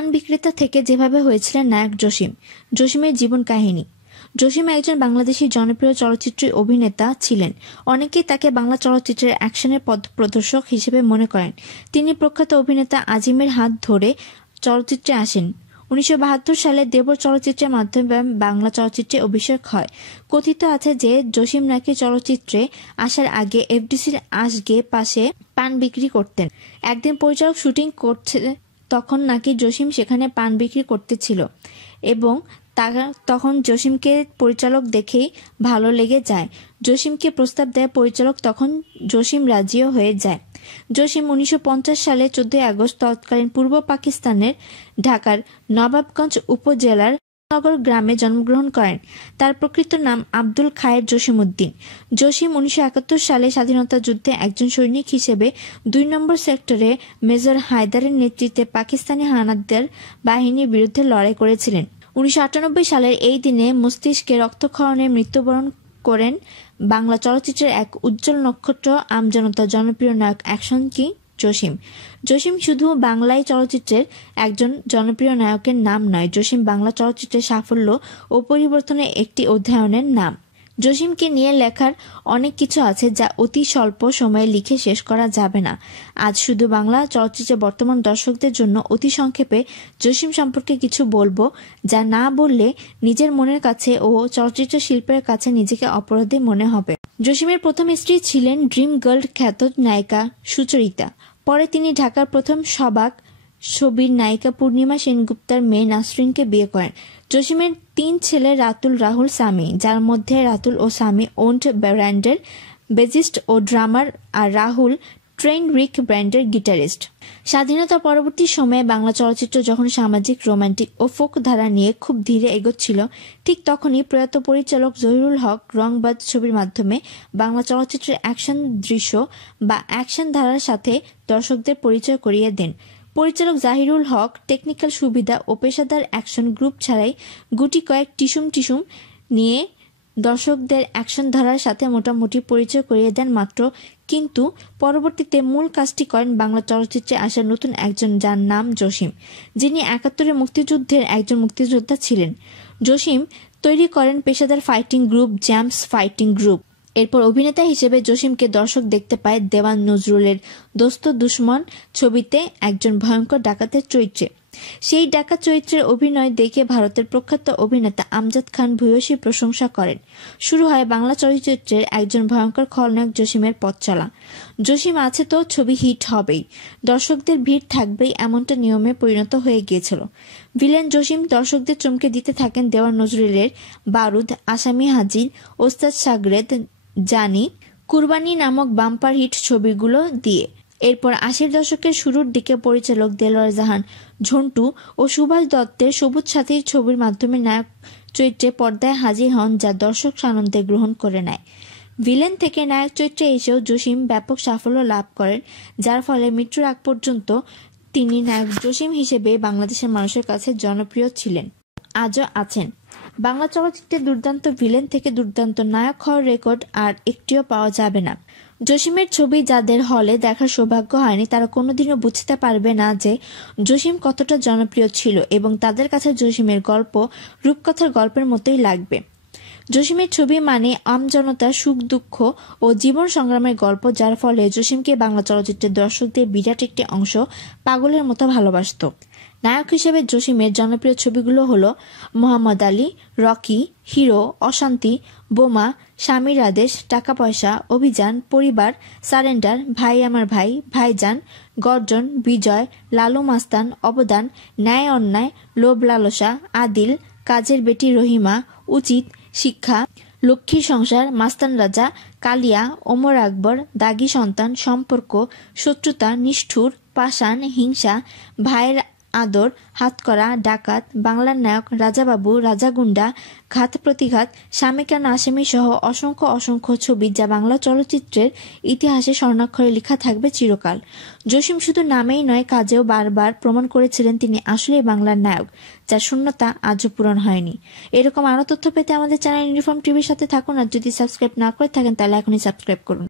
পান বিক্রেতা থেকে যেভাবে হয়েছিলেন নায়ক জসিম, জসিমের জীবন কাহিনী। জসিম একজন বাংলাদেশি জনপ্রিয় চলচ্চিত্র অভিনেতা ছিলেন। অনেকেই তাকে বাংলা চলচ্চিত্রের অ্যাকশনের পথ প্রদর্শক হিসেবে মনে করেন। তিনি প্রখ্যাত অভিনেতা আজিমের হাত ধরে চলচ্চিত্রে আসেন। উনিশশো বাহাত্তর সালে দেবর চলচ্চিত্রের মাধ্যমে বাংলা চলচ্চিত্রে অভিষেক হয়। কথিত আছে যে, জসিম নাকি চলচ্চিত্রে আসার আগে এফডিসির আসগে পাশে পান বিক্রি করতেন। একদিন পরিচালক শুটিং করছে তখন নাকি জসিম সেখানে পান বিক্রি করতেছিল এবং তখন জসিমকে পরিচালক দেখেই ভালো লেগে যায়। জসিমকে প্রস্তাব দেয় পরিচালক তখন জসিম রাজিও হয়ে যায়। জসিম উনিশশো পঞ্চাশ সালে চোদ্দই আগস্ট তৎকালীন পূর্ব পাকিস্তানের ঢাকার নবাবগঞ্জ উপজেলার নগর গ্রামে জন্মগ্রহণ করেন। তার প্রকৃত নাম আব্দুল খায়ের জসিমউদ্দিন। জসিম উনিশশো একাত্তর সালে স্বাধীনতা যুদ্ধে একজন সৈনিক হিসেবে দুই নম্বর সেক্টরে মেজর হায়দারের নেতৃত্বে পাকিস্তানি হানাদার বাহিনীর বিরুদ্ধে লড়াই করেছিলেন। উনিশশো আটানব্বই সালের এই দিনে মস্তিষ্কে রক্তক্ষরণে মৃত্যুবরণ করেন বাংলা চলচ্চিত্রের এক উজ্জ্বল নক্ষত্র, আমজনতা জনপ্রিয় নায়ক অ্যাকশন কিং। জসিম। জসিম শুধু বাংলায় চলচ্চিত্রের একজন জনপ্রিয় নায়কের নাম নয়, জসিম বাংলা চলচ্চিত্রের সাফল্য ও পরিবর্তনের একটি অধ্যয়নের নাম। জসিমকে নিয়ে লেখার অনেক কিছু আছে যা অতি স্বল্প সময়ে লিখে শেষ করা যাবে না। আজ শুধু বাংলা চলচ্চিত্রে বর্তমান দর্শকদের জন্য অতি সংক্ষেপে জসিম সম্পর্কে কিছু বলব, যা না বললে নিজের মনের কাছে ও চলচ্চিত্র শিল্পের কাছে নিজেকে অপরাধী মনে হবে। জসিমের প্রথম স্ত্রী ছিলেন ড্রিম গার্ল খ্যাত নায়িকা সুচরিতা। পরে তিনি ঢাকার প্রথম সবাক ছবির নায়িকা পূর্ণিমা সেনগুপ্তার মেয়ে নাসরিনকে বিয়ে করেন। জসিমের তিন ছেলে রাতুল, রাহুল, সামি, যার মধ্যে রাতুল ও সামি ওন্ট ব্র্যান্ডের বেজিস্ট ও ড্রামার, আর রাহুল ট্রেন রিক ব্র্যান্ডের গিটারিস্ট। স্বাধীনতা পরবর্তী সময়ে বাংলা চলচ্চিত্র যখন সামাজিক, রোমান্টিক ও ফোক ধারা নিয়ে খুব ধীরে এগোচ্ছিল, ঠিক তখনই প্রয়াত পরিচালক জহিরুল হক রংবাজ ছবির মাধ্যমে বাংলা চলচ্চিত্রের অ্যাকশন দৃশ্য বা অ্যাকশন ধারার সাথে দর্শকদের পরিচয় করিয়ে দেন। পরিচালক জাহিরুল হক টেকনিক্যাল সুবিধা ও পেশাদার অ্যাকশন গ্রুপ ছাড়াই গুটি কয়েক টিসুম টিসুম নিয়ে দর্শকদের অ্যাকশন ধারার সাথে মোটামুটি পরিচয় করিয়ে দেন মাত্র। কিন্তু পরবর্তীতে মূল কাজটি করেন বাংলা চলচ্চিত্রে আসা নতুন একজন যার নাম জসিম, যিনি একাত্তরের মুক্তিযুদ্ধের একজন মুক্তিযোদ্ধা ছিলেন। জসিম তৈরি করেন পেশাদার fighting group Jambs fighting group এরপর অভিনেতা হিসেবে জসিমকে দর্শক দেখতে পায় দেওয়ান নজরুলের দোস্ত দুশ্মন ছবিতে একজন ভয়ঙ্কর ডাকাতের চরিত্রে। সেই ডাকাত চরিত্রের অভিনয় দেখে ভারতের প্রখ্যাত অভিনেতা আমজাদ খান ভূয়সী প্রশংসা করেন। শুরু হয় বাংলা চলচ্চিত্রের একজন ভয়ঙ্কর খলনায়ক জসিমের পথ চলা জসিম আছে তো ছবি হিট হবেই। দর্শকদের ভিড় থাকবেই এমনটা নিয়মে পরিণত হয়ে গিয়েছিল। ভিলেন জসিম দর্শকদের চমকে দিতে থাকেন দেওয়ান নজরুলের বারুদ, আসামি হাজির, ওস্তাদ সাগরেদ জানি কুরবানি নামক বাম্পার হিট ছবিগুলো দিয়ে। এরপর আশির দশকের শুরুর দিকে পরিচালক দেলোয়ার জাহান, ঝন্টু ও সুভাষ দত্তের সবুজ সাথীর ছবির মাধ্যমে নায়ক চরিত্রে পর্দায় হাজির হন যা দর্শক সানন্দে গ্রহণ করে নেয়। ভিলেন থেকে নায়ক চরিত্রে এসেও জসিম ব্যাপক সাফল্য লাভ করেন, যার ফলে মৃত্যুর আগ পর্যন্ত তিনি নায়ক জসিম হিসেবে বাংলাদেশের মানুষের কাছে জনপ্রিয় ছিলেন। আজও আছেন। বাংলা চলচ্চিত্রে দুর্দান্ত ভিলেন থেকে দুর্দান্ত নায়ক হওয়ার রেকর্ড আর একটিও পাওয়া যাবে না। জসিমের ছবি যাদের হলে দেখার সৌভাগ্য হয়নি, তারা কোনোদিনও বুঝতে পারবে না যে জসিম কতটা জনপ্রিয় ছিল এবং তাদের কাছে জসিমের গল্প রূপকথার গল্পের মতোই লাগবে। জসিমের ছবি মানে আমজনতার সুখ, দুঃখ ও জীবন সংগ্রামের গল্প, যার ফলে জসিমকে বাংলা চলচ্চিত্রের দর্শকদের বিরাট একটি অংশ পাগলের মতো ভালোবাসত। নায়ক হিসেবে জসিমের জনপ্রিয় ছবিগুলো হলো মোহাম্মদ আলী, রকি, হিরো, অশান্তি, বোমা, স্বামীর আদেশ, টাকা পয়সা, অভিযান, পরিবার, সারেন্ডার, ভাই আমার ভাই, ভাইজান, গর্জন, বিজয়, লালু মাস্তান, অবদান, ন্যায় অন্যায়, লোভ লালসা, আদিল, কাজের বেটি রহিমা, উচিত শিক্ষা, লক্ষ্মী সংসার, মাস্তান রাজা, কালিয়া, ওমর আকবর, দাগি সন্তান, সম্পর্ক, শত্রুতা, নিষ্ঠুর, পাষাণ, হিংসা, ভাইয়ের আদর হাতকড়া ডাকাত, বাংলার নায়ক, রাজাবাবু, রাজাগুন্ডা, ঘাত প্রতিঘাত স্বামীকান আসামি সহ অসংখ্য অসংখ্য ছবি যা বাংলা চলচ্চিত্রের ইতিহাসে স্বর্ণাক্ষরে লেখা থাকবে চিরকাল। জসিম শুধু নামেই নয়, কাজেও বারবার প্রমাণ করেছিলেন তিনি আসলেই বাংলার নায়ক, যার শূন্যতা আজও পূরণ হয়নি। এরকম আরও তথ্য পেতে আমাদের চ্যানেল ইউনিফর্ম টিভির সাথে থাকুন, আর যদি সাবস্ক্রাইব না করে থাকেন, তাহলে এখনই সাবস্ক্রাইব করুন।